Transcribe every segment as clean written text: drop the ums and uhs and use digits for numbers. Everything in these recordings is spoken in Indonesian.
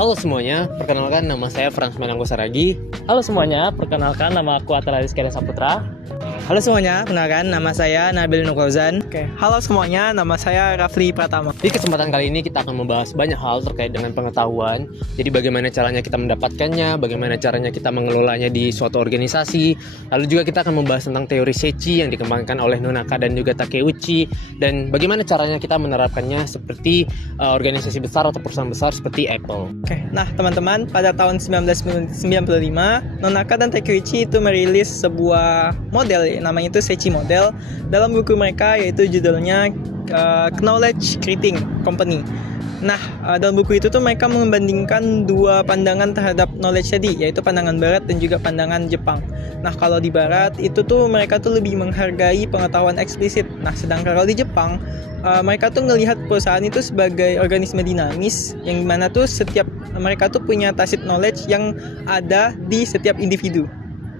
Halo semuanya, perkenalkan nama saya Frans Menanggo Saragi. Halo semuanya, perkenalkan nama aku Atala Rizky Saputra. Halo semuanya, kenalkan nama saya Nabil Nukauzan. Halo semuanya, nama saya Rafli Pratama. Di kesempatan kali ini kita akan membahas banyak hal terkait dengan pengetahuan. Jadi bagaimana caranya kita mendapatkannya, bagaimana caranya kita mengelolanya di suatu organisasi. Lalu juga kita akan membahas tentang teori Seichi yang dikembangkan oleh Nonaka dan juga Takeuchi. Dan bagaimana caranya kita menerapkannya seperti organisasi besar atau perusahaan besar seperti Apple. Nah teman-teman, pada tahun 1995, Nonaka dan Takeuchi itu merilis sebuah model, namanya itu Seichi model, dalam buku mereka yaitu judulnya Knowledge Creating Company. Nah, dalam buku itu tuh mereka membandingkan dua pandangan terhadap knowledge tadi, yaitu pandangan Barat dan juga pandangan Jepang. Nah, kalau di Barat itu tuh mereka tuh lebih menghargai pengetahuan eksplisit. Nah, sedangkan kalau di Jepang, mereka tuh ngelihat perusahaan itu sebagai organisme dinamis, yang dimana tuh setiap mereka tuh punya tacit knowledge yang ada di setiap individu.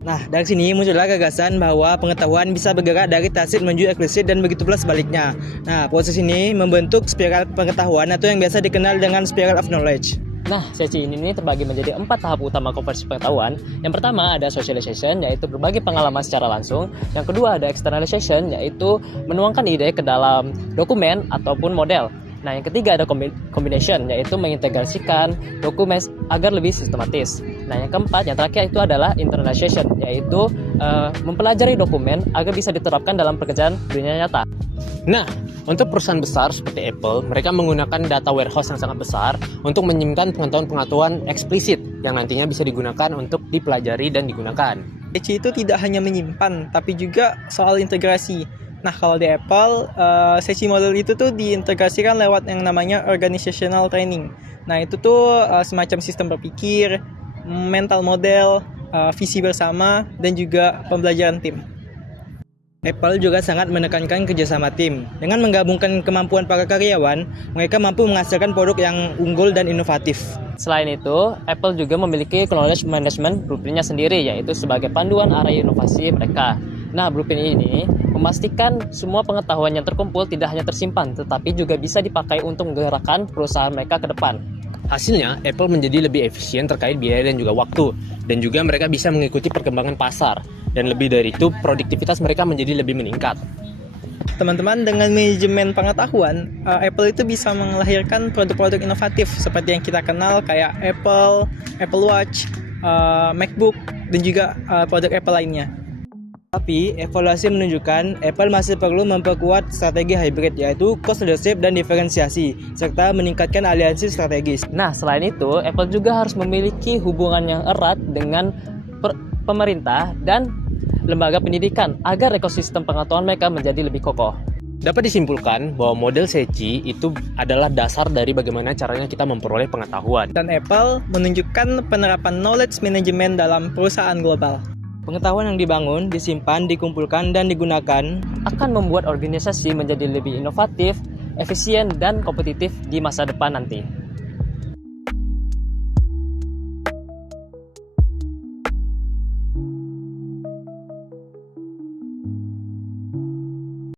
Nah, dari sini muncullah gagasan bahwa pengetahuan bisa bergerak dari tacit menuju eksplisit dan begitu pula sebaliknya. Nah, proses ini membentuk spiral pengetahuan atau yang biasa dikenal dengan spiral of knowledge. Nah, Seichi ini terbagi menjadi 4 tahap utama konversi pengetahuan. Yang pertama ada socialization, yaitu berbagi pengalaman secara langsung. Yang kedua ada externalization, yaitu menuangkan ide ke dalam dokumen ataupun model. Nah, yang ketiga ada combination, yaitu mengintegrasikan dokumen agar lebih sistematis. Nah, yang keempat, yang terakhir itu adalah internalization, yaitu mempelajari dokumen agar bisa diterapkan dalam pekerjaan dunia nyata. Nah, untuk perusahaan besar seperti Apple, mereka menggunakan data warehouse yang sangat besar untuk menyimpan pengetahuan-pengetahuan eksplisit yang nantinya bisa digunakan untuk dipelajari dan digunakan. Seichi itu tidak hanya menyimpan, tapi juga soal integrasi. Nah, kalau di Apple, Seichi model itu tuh diintegrasikan lewat yang namanya organizational training. Nah, itu tuh semacam sistem berpikir, mental model, visi bersama, dan juga pembelajaran tim. Apple juga sangat menekankan kerjasama tim. Dengan menggabungkan kemampuan para karyawan, mereka mampu menghasilkan produk yang unggul dan inovatif. Selain itu, Apple juga memiliki knowledge management blueprint-nya sendiri, yaitu sebagai panduan arah inovasi mereka. Nah, blueprint ini memastikan semua pengetahuan yang terkumpul tidak hanya tersimpan, tetapi juga bisa dipakai untuk menggerakkan perusahaan mereka ke depan. Hasilnya, Apple menjadi lebih efisien terkait biaya dan juga waktu. Dan juga mereka bisa mengikuti perkembangan pasar. Dan lebih dari itu, produktivitas mereka menjadi lebih meningkat. Teman-teman, dengan manajemen pengetahuan, Apple itu bisa melahirkan produk-produk inovatif seperti yang kita kenal kayak Apple Watch, MacBook, dan juga produk Apple lainnya. Tapi, evaluasi menunjukkan Apple masih perlu memperkuat strategi hybrid, yaitu cost leadership dan diferensiasi, serta meningkatkan aliansi strategis. Nah, selain itu, Apple juga harus memiliki hubungan yang erat dengan pemerintah dan lembaga pendidikan agar ekosistem pengetahuan mereka menjadi lebih kokoh. Dapat disimpulkan bahwa model Seichi itu adalah dasar dari bagaimana caranya kita memperoleh pengetahuan. Dan Apple menunjukkan penerapan knowledge management dalam perusahaan global. Pengetahuan yang dibangun, disimpan, dikumpulkan, dan digunakan akan membuat organisasi menjadi lebih inovatif, efisien, dan kompetitif di masa depan nanti.